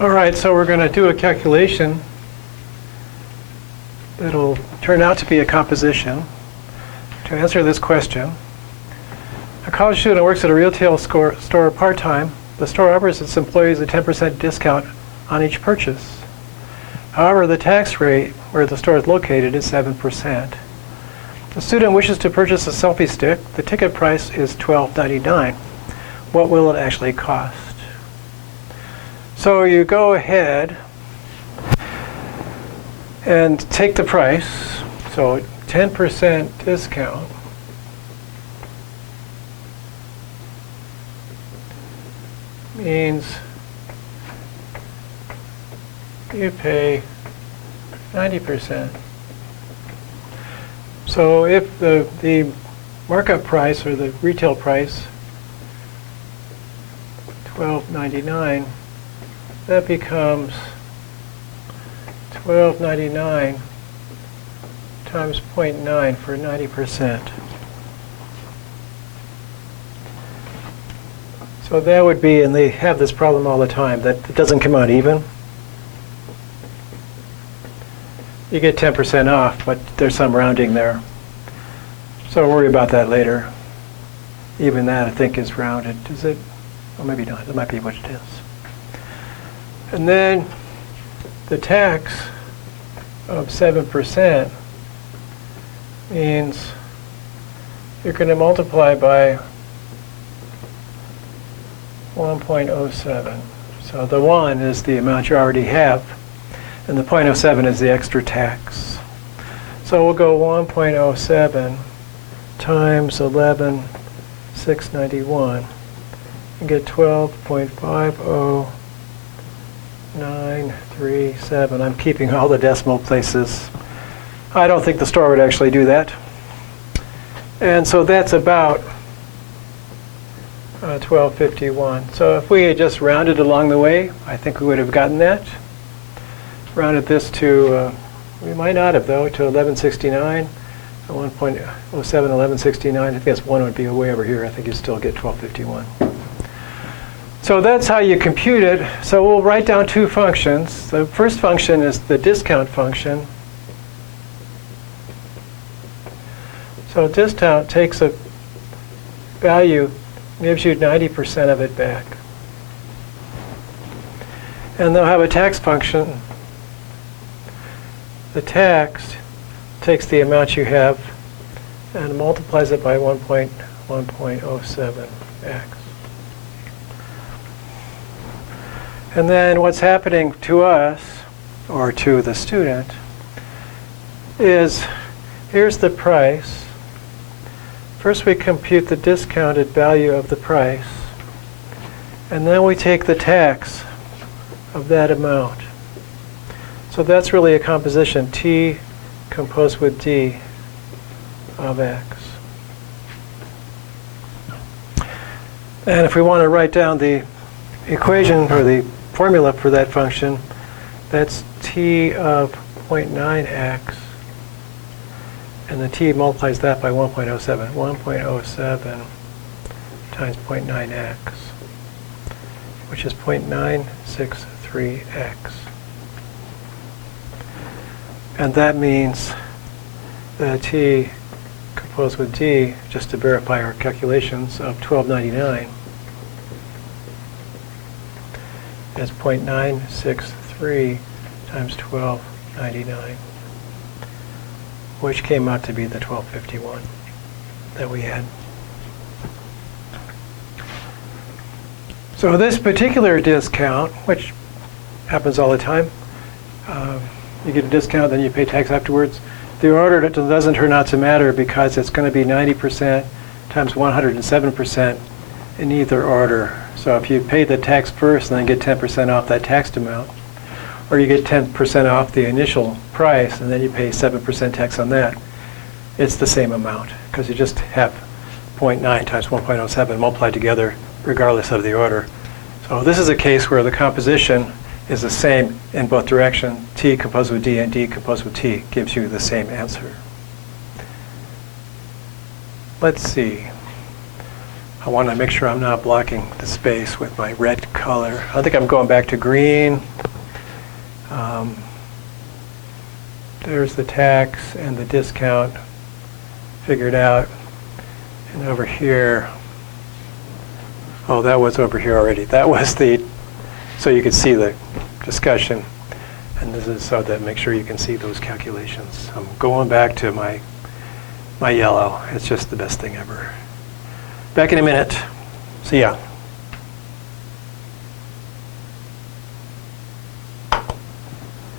All right, so we're going to do a calculation that'll turn out to be a composition to answer this question. A college student works at a retail store part-time. The store offers its employees a 10% discount on each purchase. However, the tax rate where the store is located is 7%. The student wishes to purchase a selfie stick. The ticket price is $12.99. What will it actually cost? So you go ahead and take the price. So 10% discount means you pay 90%. So if the markup price or the retail price, $12.99, that becomes $12.99 times 0.9 for 90%. So that would be, and they have this problem all the time, that it doesn't come out even. You get 10% off, but there's some rounding there. So worry about that later. Even that, I think, is rounded. Is it? Or maybe not. It might be what it is. And then the tax of 7% means you're going to multiply by 1.07. So the 1 is the amount you already have, and the 0.07 is the extra tax. So we'll go 1.07 times 11,691 and get 12.50937. I'm keeping all the decimal places. I don't think the store would actually do that. And so that's about 1251. So if we had just rounded along the way, I think we would have gotten that. Rounded this to, we might not have though, to 1169. 1.07, 1169. I think that's 1 would be way over here. I think you still get 1251. So that's how you compute it. So we'll write down two functions. The first function is the discount function. So discount takes a value, gives you 90% of it back. And they'll have a tax function. The tax takes the amount you have and multiplies it by 1.07x. And then what's happening to us, or to the student, is here's the price. First we compute the discounted value of the price, and then we take the tax of that amount. So that's really a composition, T composed with D of X. And if we want to write down the equation or the formula for that function, that's T of 0.9x, and the T multiplies that by 1.07. 1.07 times 0.9x, which is 0.963x. And that means that T composed with D, just to verify our calculations, of 12.99 is 0.963 times 12.99, which came out to be the 1251 that we had. So this particular discount, which happens all the time, you get a discount, then you pay tax afterwards. The order doesn't turn out to matter because it's going to be 90% times 107% in either order. So if you pay the tax first and then get 10% off that taxed amount, or you get 10% off the initial price and then you pay 7% tax on that, it's the same amount because you just have 0.9 times 1.07 multiplied together regardless of the order. So this is a case where the composition is the same in both directions. T composed with D and D composed with T gives you the same answer. Let's see. I want to make sure I'm not blocking the space with my red color. I think I'm going back to green. There's the tax and the discount figured out. And over here, oh, that was over here already. That was the, so you could see the discussion. And this is so that make sure you can see those calculations. I'm going back to my yellow. It's just the best thing ever. Back in a minute. See ya.